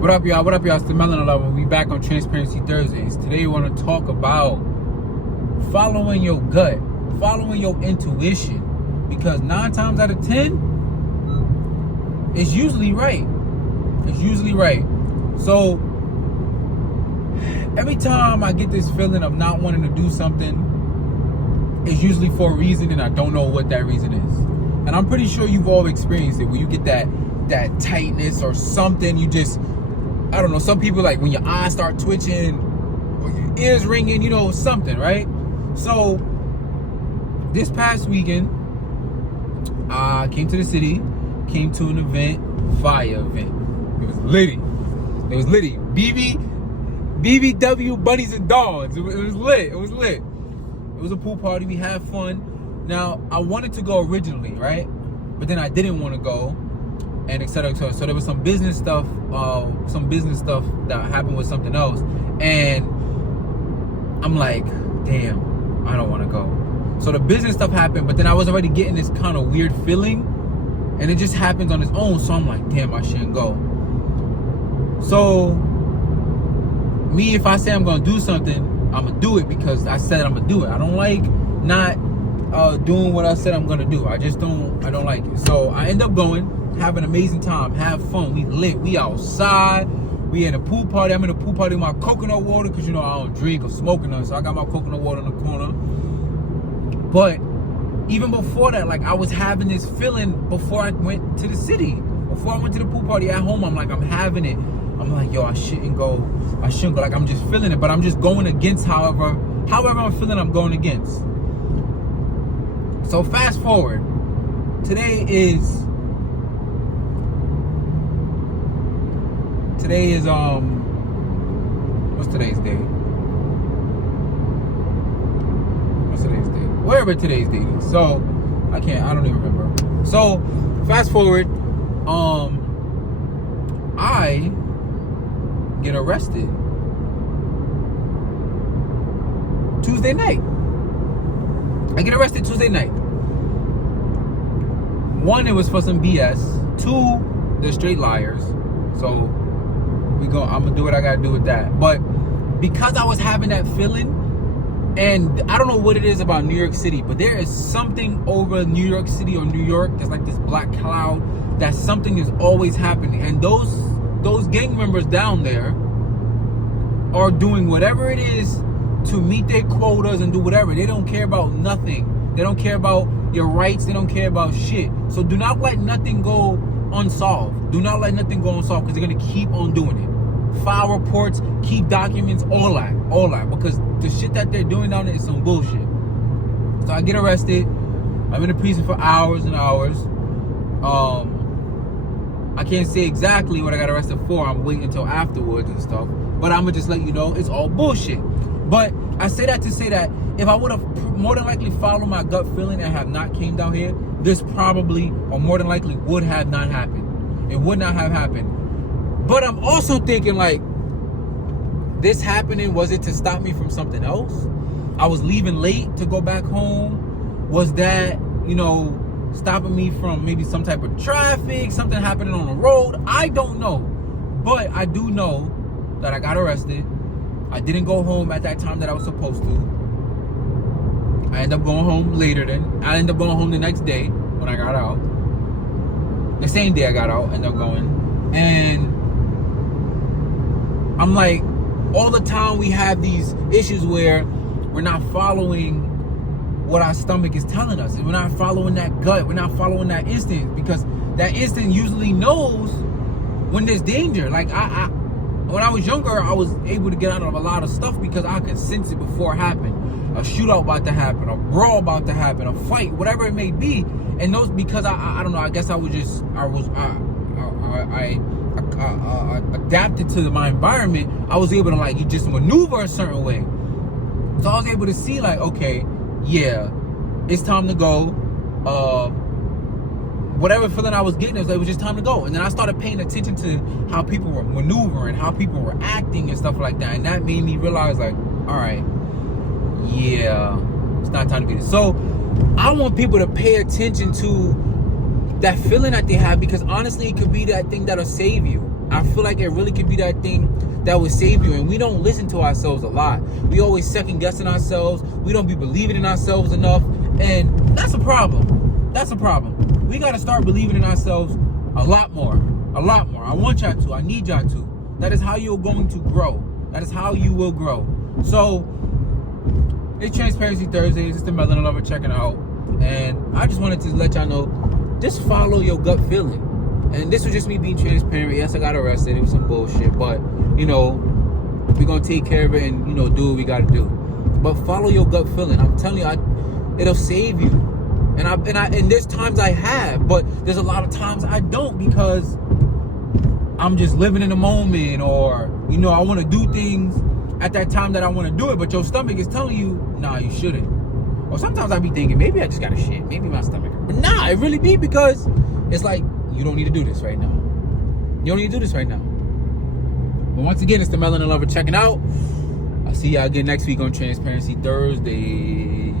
What up, y'all? What up, y'all? It's the Melanin Level. We back on Transparency Thursdays. Today, we want to talk about following your gut, following your intuition. Because 9 times out of 10, it's usually right. It's usually right. So, every time I get this feeling of not wanting to do something, it's usually for a reason, and I don't know what that reason is. And I'm pretty sure you've all experienced it, where you get that tightness or something. You just, I don't know, some people like when your eyes start twitching or your ears ringing, you know, something, right? So this past weekend, I came to the city, came to an event, fire event. It was litty. It was litty. BBW Bunnies and Dogs. It was lit. It was lit. It was a pool party. We had fun. Now, I wanted to go originally, right? But then I didn't want to go. And etc. So there was some business stuff that happened with something else, and I'm like, damn, I don't want to go. So the business stuff happened, but then I was already getting this kind of weird feeling, and it just happens on its own. So I'm like, damn, I shouldn't go. So me, if I say I'm gonna do something, I'm gonna do it because I said I'm gonna do it. I don't like not doing what I said I'm gonna do. I don't like it. So I end up going. Have an amazing time, have fun. We lit, we outside, we in a pool party. I'm in a pool party with my coconut water because you know I don't drink or smoke nothing, so I got my coconut water in the corner. But even before that, like I was having this feeling before I went to the city, before I went to the pool party at home. I'm like, I'm having it. I'm like, yo, I shouldn't go. Like I'm just feeling it, but I'm just going against however I'm feeling. I'm going against. So fast forward, today is what's today's day? Whatever today's date is. So I don't even remember. So fast forward, I get arrested Tuesday night. I get arrested Tuesday night. 1, it was for some BS. 2, they're straight liars. So I'm gonna do what I gotta do with that. But because I was having that feeling, and I don't know what it is about New York City, but there is something over New York City or New York. There's like this black cloud that something is always happening, and those gang members down there are doing whatever it is to meet their quotas and do whatever. They don't care about nothing. They don't care about your rights. They don't care about shit. So do not let nothing go unsolved. Do not let nothing go unsolved, because they're gonna keep on doing it. File reports, keep documents, all that, because the shit that they're doing down there is some bullshit. So I get arrested. I'm in the prison for hours and hours. I can't say exactly what I got arrested for. I'm waiting until afterwards and stuff. But I'm gonna just let you know it's all bullshit. But I say that to say that if I would have more than likely followed my gut feeling and have not came down here, this probably or more than likely would have not happened. It would not have happened. But I'm also thinking, like, this happening, was it to stop me from something else? I was leaving late to go back home. Was that, you know, stopping me from maybe some type of traffic, something happening on the road? I don't know. But I do know that I got arrested. I didn't go home at that time that I was supposed to. I ended up going home later then. I ended up going home the next day when I got out. The same day I got out, ended up going. And I'm like, all the time we have these issues where we're not following what our stomach is telling us. We're not following that gut. We're not following that instinct, because that instinct usually knows when there's danger. Like when I was younger, I was able to get out of a lot of stuff because I could sense it before it happened. A shootout about to happen, a brawl about to happen, a fight, whatever it may be. And those, because I don't know, I guess I adapted to my environment. I was able to like you just maneuver a certain way. So I was able to see like, okay, yeah, it's time to go. Whatever feeling I was getting, it was just time to go. And then I started paying attention to how people were maneuvering, how people were acting and stuff like that. And that made me realize like, all right, yeah, it's not time to be this. So I want people to pay attention to that feeling that they have, because honestly, it could be that thing that'll save you. I feel like it really could be that thing that will save you. And we don't listen to ourselves a lot. We always second guessing ourselves. We don't be believing in ourselves enough. And that's a problem. That's a problem. We got to start believing in ourselves a lot more. A lot more. I want y'all to. I need y'all to. That is how you're going to grow. That is how you will grow. So, it's Transparency Thursdays. It's the Melanin Lover checking out. And I just wanted to let y'all know, just follow your gut feeling. And this was just me being transparent. Yes, I got arrested. It was some bullshit. But, you know, we're going to take care of it and, you know, do what we got to do. But follow your gut feeling. I'm telling you, it'll save you. And there's times I have, but there's a lot of times I don't, because I'm just living in the moment, or, you know, I want to do things at that time that I want to do it, but your stomach is telling you, nah, you shouldn't. Or sometimes I be thinking, maybe I just got to shit. Maybe my stomach hurt. But nah, it really be, because it's like, you don't need to do this right now. You don't need to do this right now. But once again, it's the Melanin Lover checking out. I'll see y'all again next week on Transparency Thursday.